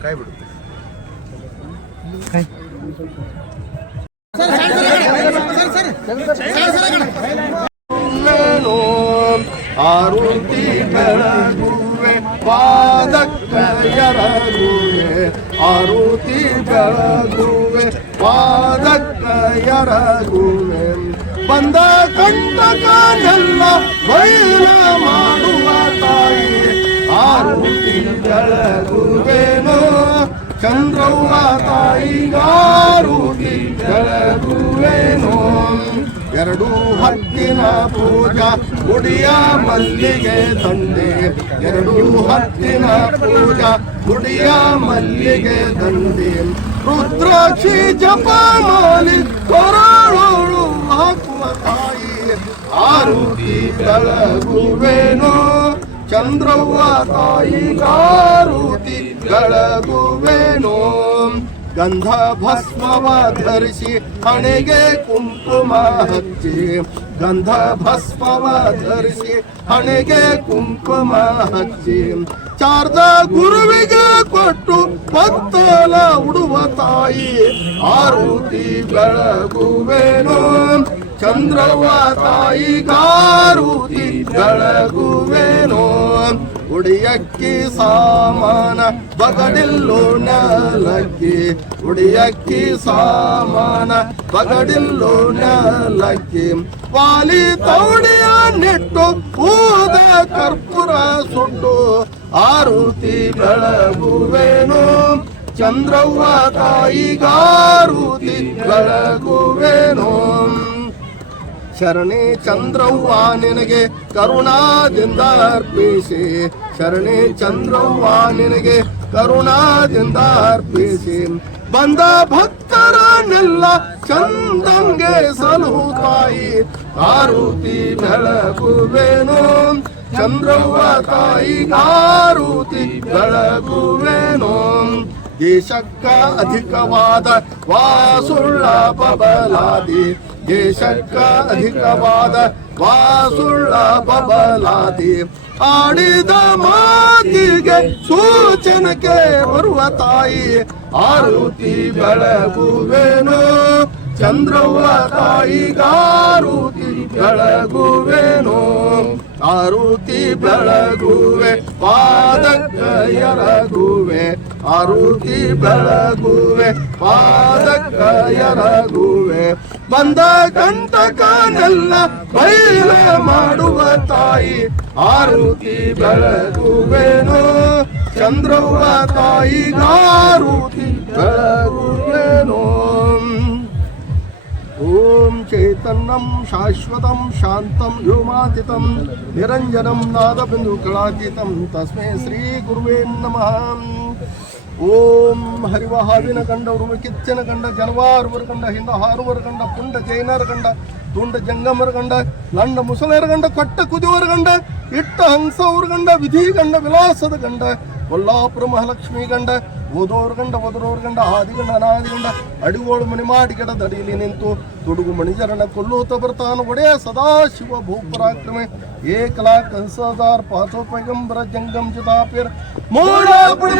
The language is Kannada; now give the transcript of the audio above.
काय बिಡುತ್ತೆ ಆರುತಿ ಬೆಳಗುವೆ ಪಾದಕ್ಕ ಎರಗುವೆ ಆರುತಿ ಬೆಳಗುವೆ ಪಾದಕ್ಕ ಎರಗುವೆ ಬಂದ ಕಂಟಕನೆಲ್ಲ ಬೈಲ ಮಾಡುವ ತಾಯಿ ಆರುತಿ ಬೆಳಗುವೆನೋ ಚಂದ್ರವ್ವ ತಾಯಿಗಾರುತಿ ಬೆಳಗುವೆನೋ ಎರಡು ಹತ್ತಿನ ಪೂಜಾ ಗುಡಿಯ ಮಲ್ಲಿಗೆ ದಂಡೆ ಎರಡು ಹತ್ತಿನ ಪೂಜಾ ಗುಡಿಯ ಮಲ್ಲಿಗೆ ದಂಡೆ ರುದ್ರಾಕ್ಷಿ ಜಪ ಮಾಲಿ ಕೊರಳೋಳು ಹಾಕುವ ತಾಯಿ ಆರುತಿ ಬೆಳಗುವೆನೋ ಚಂದ್ರವ್ವ ತಾಯಿಗಾರುತಿ ಬೆಳಗುವೆನೋ ಗಂಧ ಭಸ್ಮವ ಧರಿಸಿ ಹಣೆಗೆ ಕುಂಕುಮ ಹಚ್ಚಿ ಗಂಧ ಭಸ್ಮವ ಧರಿಸಿ ಹಣೆಗೆ ಕುಂಕುಮ ಹಚ್ಚಿ ಚಾರ್ದ ಗುರುವಿಗೆ ಕೊಟ್ಟು ಪತ್ತಲ ಉಡುವ ತಾಯಿ ಆರುತಿ ಬೆಳಗುವೆನೋ ಚಂದ್ರವ್ವ ತಾಯಿಗಾರುತಿ ಬೆಳಗುವೆನೋ ಉಡಿಯಕ್ಕಿ ಸಾಮಾನ ಬಗಡಿಲ್ಲೋ ನೆಲಕ್ಕಿ ಉಡಿಯಕ್ಕಿ ಸಾಮಾನ ಬಗಡಿಲ್ಲೋ ನೆಲಕ್ಕಿ ಪಾಲಿ ತೌಡಿಯ ನೆಟ್ಟು ಊದ ಕರ್ಪೂರ ಸುಟ್ಟು ಆರುತಿ ಬೆಳಗುವೆನೋ ಚಂದ್ರವ್ವ ತಾಯಿಗಾರುತಿ ಬೆಳಗುವೆನೋ. ಶರಣೆ ಚಂದ್ರವ್ವ ನಿನಗೆ ಕರುಣಾದಿಂದ ಅರ್ಪಿಸಿ, ಶರಣೆ ಚಂದ್ರವ್ವ ನಿನಗೆ ಕರುಣಾದಿಂದ ಅರ್ಪಿಸಿ, ಬಂದ ಭಕ್ತರನ್ನೆಲ್ಲ ಚಂದಂಗೆ ಸಲಹು ತಾಯಿ ಆರುತಿ ಬೆಳಗುವೆನೋ. ಚಂದ್ರವ್ವ ತಾಯಿಗಾರುತಿ ಬೆಳಗುವೆನೋ. ದೇಶಕ್ಕ ಅಧಿಕವಾದ ವಾಸುಳ್ಳ ಬಬಲಾದಿ, ದೇಶಕ್ಕ ಅಧಿಕವಾದ ವಾಸುಳ್ಳ ಬಬಲಾದಿ, ಆಡಿದ ಮಾತಿಗೆ ಸೂಚನಕ್ಕೆ ಬರುವ ತಾಯಿ ಆರುತಿ ಬೆಳಗುವೆನೋ. ಚಂದ್ರವ್ವ ತಾಯಿಗಾರುತಿ ಬೆಳಗುವೆನೋ. ಆರುತಿ ಬೆಳಗುವೆ ಪಾದಕ್ಕ ಎರಗುವೆ, ಆರುತಿ ಬೆಳಗುವೆ ಪಾದಕ್ಕ ಎರಗುವೆ, ಬಂದ ಕಂಟಕನೆಲ್ಲ ಬೈಲ ಮಾಡುವ ತಾಯಿ ಆರುತಿ ಬೆಳಗುವೆನೋ. ಚಂದ್ರವ್ವ ತಾಯಿಗಾರುತಿ ಬೆಳಗುವೆನೋ. ಓಂ ಚೈತನ್ಯಂ ಶಾಶ್ವತಂ ಶಾಂತಂ ವ್ಯೋಮಾತೀತಂ ನಿರಂಜನಂ ನಾದಬಿಂದು ಕಳಾತೀತಂ ತಸ್ಮೈ ಶ್ರೀ ಗುರುವೇ ನಮಃ. ಓಂ ಹರಿವ ಹಾವಿನ ಕಂಡ ಉರುವ ಕಿಚ್ಚನ ಕಂಡ ಜನವಾರುವರ ಕಂಡ ಹಿಂದ ಹಾರುವರ ಕಂಡ ಪುಂಡ ಜೈನರ ಕಂಡ ತುಂಡ ಜಂಗಮರ ಕಂಡ ಲಂಡ ಮುಸಲರ ಕಂಡ ಕೊಟ್ಟ ಕುದಿಯವರ ಕಂಡ ಇಟ್ಟ ಹಂಸವ್ರ ಕಂಡ ವಿಧಿ ಕಂಡ ವಿಲಾಸದ ಕಂಡ ಕೊಲ್ಲಾಪುರ ಮಹಾಲಕ್ಷ್ಮಿ ಗಂಡ ಓದೋರ್ ಗಂಡ ಒದರೋರ್ ಗಂಡ ಆದಿಗಂಡ ಅನಾದಿಗಂಡ ಅಡಿಗೋಳು ಮನೆ ಮಾಡಿ ಗಿಡದ ಅಡಿಯಲ್ಲಿ ನಿಂತು ತುಡುಗು ಮಣಿಜರಣ ಕೊಲ್ಲೂತ ಬರ್ತಾನ ಒಡೆಯ ಸದಾಶಿವ ಭೂಪರಾಕ್ರಮೆ ಏಕಲಾ ಕಂಸದಾರ್ ಪಾಚೋ ಪೈಗಂಬರ ಜಂಗಂ ಜುತಾಪೇರ್ ಮೋಡ ಪುಡಿ